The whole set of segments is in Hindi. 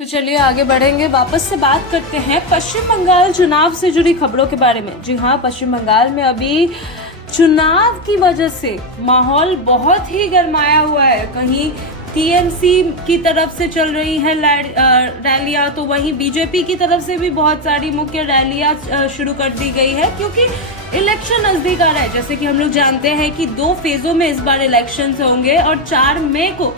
तो चलिए आगे बढ़ेंगे। वापस से बात करते हैं पश्चिम बंगाल चुनाव से जुड़ी खबरों के बारे में। जी हाँ, पश्चिम बंगाल में अभी चुनाव की वजह से माहौल बहुत ही गर्माया हुआ है। कहीं टीएमसी की तरफ से चल रही है रैलियां, तो वहीं बीजेपी की तरफ से भी बहुत सारी मुख्य रैलियां शुरू कर दी गई है, क्योंकि इलेक्शन नजदीक आ रहा है। जैसे कि हम लोग जानते हैं कि 2 फेजों में इस बार इलेक्शन होंगे और 4 मई को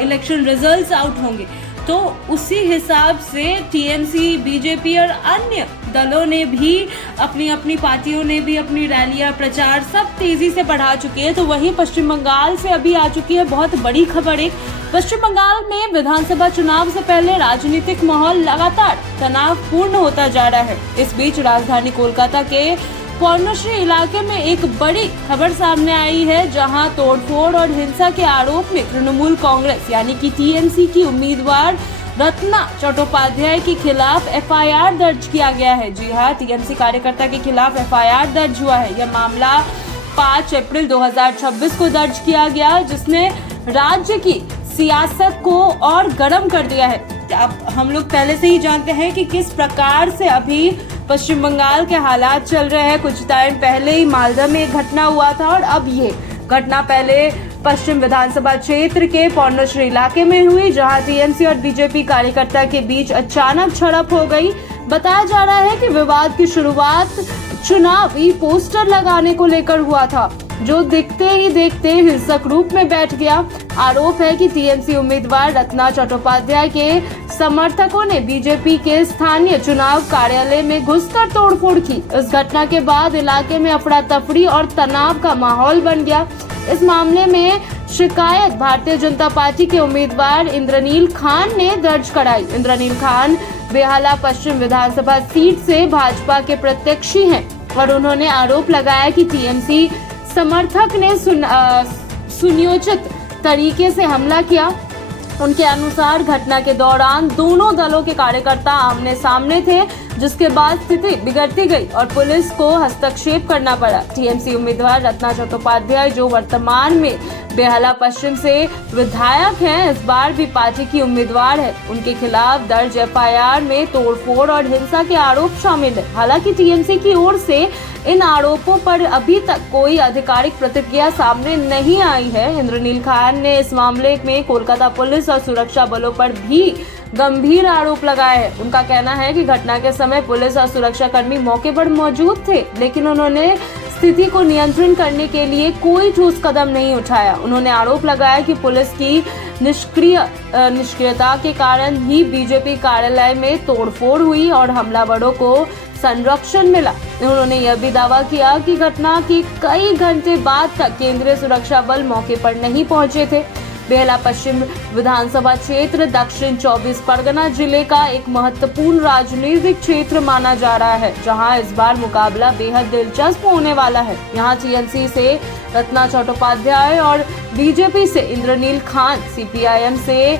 इलेक्शन रिजल्ट्स आउट होंगे। तो उसी हिसाब से टीएमसी, बीजेपी और अन्य दलों ने भी अपनी पार्टियों ने भी अपनी रैलियां, प्रचार सब तेजी से बढ़ा चुकी है। तो वहीं पश्चिम बंगाल से अभी आ चुकी है बहुत बड़ी खबर। एक पश्चिम बंगाल में विधानसभा चुनाव से पहले राजनीतिक माहौल लगातार तनावपूर्ण होता जा रहा है। इस बीच राजधानी कोलकाता के पौर्णश्री इलाके में एक बड़ी खबर सामने आई है, जहां तोड़फोड़ और हिंसा के आरोप में तृणमूल कांग्रेस यानी कि टीएमसी की उम्मीदवार रत्ना चट्टोपाध्याय के खिलाफ एफआईआर दर्ज किया गया है। जी हां, टीएमसी कार्यकर्ता के खिलाफ एफआईआर दर्ज हुआ है। यह मामला 5 अप्रैल 2026 को दर्ज किया गया, जिसने राज्य की सियासत को और गर्म कर दिया है। अब हम लोग पहले से ही जानते हैं कि किस प्रकार से अभी पश्चिम बंगाल के हालात चल रहे हैं। कुछ टाइम पहले ही मालदा में एक घटना हुआ था और अब ये घटना पहले पश्चिम विधानसभा क्षेत्र के पौर्णश्री इलाके में हुई, जहां टीएमसी और बीजेपी कार्यकर्ता के बीच अचानक झड़प हो गई। बताया जा रहा है कि विवाद की शुरुआत चुनावी पोस्टर लगाने को लेकर हुआ था, जो दिखते ही देखते हिंसक रूप में बैठ गया। आरोप है कि टीएमसी उम्मीदवार रत्ना चट्टोपाध्याय के समर्थकों ने बीजेपी के स्थानीय चुनाव कार्यालय में घुसकर तोड़फोड़ की। इस घटना के बाद इलाके में अफरा तफरी और तनाव का माहौल बन गया। इस मामले में शिकायत भारतीय जनता पार्टी के उम्मीदवार इंद्रनील खान ने दर्ज कराई। इंद्रनील खान बेहाला पश्चिम विधानसभा सीट से भाजपा के प्रत्याशी हैं और उन्होंने आरोप लगाया कि टीएमसी समर्थक ने सुनियोजित तरीके से हमला किया। उनके अनुसार घटना के दौरान दोनों दलों के कार्यकर्ता आमने सामने थे, जिसके बाद स्थिति बिगड़ती गई और पुलिस को हस्तक्षेप करना पड़ा। टीएमसी उम्मीदवार रत्ना चट्टोपाध्याय, जो वर्तमान में बेहाला पश्चिम से विधायक हैं, इस बार भी पार्टी की उम्मीदवार है। उनके खिलाफ दर्ज एफआईआर में तोड़फोड़ और हिंसा के आरोप शामिल है। हालांकि टीएमसी की ओर से इन आरोपों पर अभी तक कोई आधिकारिक प्रतिक्रिया सामने नहीं आई है। इंद्रनील खान ने इस मामले में कोलकाता पुलिस और सुरक्षा बलों पर भी गंभीर आरोप लगाए हैं। उनका कहना है कि घटना के समय पुलिस और सुरक्षा कर्मी मौके पर मौजूद थे, लेकिन उन्होंने स्थिति को नियंत्रण करने के लिए कोई ठोस कदम नहीं उठाया। उन्होंने आरोप लगाया कि पुलिस की निष्क्रियता के कारण ही बीजेपी कार्यालय में तोड़फोड़ हुई और हमलावरों को संरक्षण मिला। उन्होंने यह भी दावा किया कि घटना के कई घंटे बाद तक केंद्रीय सुरक्षा बल मौके पर नहीं पहुंचे थे। बेहला पश्चिम विधानसभा क्षेत्र दक्षिण 24 परगना जिले का एक महत्वपूर्ण राजनीतिक क्षेत्र माना जा रहा है, जहां इस बार मुकाबला बेहद दिलचस्प होने वाला है। यहां टीएमसी से रत्ना चट्टोपाध्याय और बीजेपी से इंद्रनील खान, सीपीआईएम से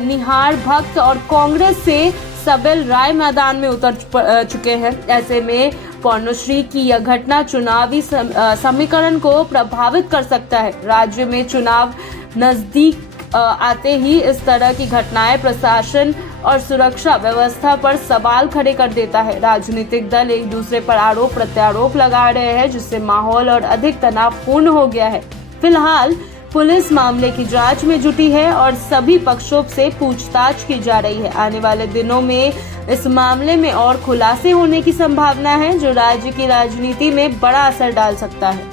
निहार भक्त और कांग्रेस से सबेल राय मैदान में उतर चुके हैं। ऐसे में पौर्णश्री की यह घटना चुनावी समीकरण को प्रभावित कर सकता है। राज्य में चुनाव नजदीक आते ही इस तरह की घटनाएं प्रशासन और सुरक्षा व्यवस्था पर सवाल खड़े कर देता है। राजनीतिक दल एक दूसरे पर आरोप प्रत्यारोप लगा रहे हैं, जिससे माहौल और अधिक तनावपूर्ण हो गया है। फिलहाल पुलिस मामले की जांच में जुटी है और सभी पक्षों से पूछताछ की जा रही है। आने वाले दिनों में इस मामले में और खुलासे होने की संभावना है, जो राज्य की राजनीति में बड़ा असर डाल सकता है।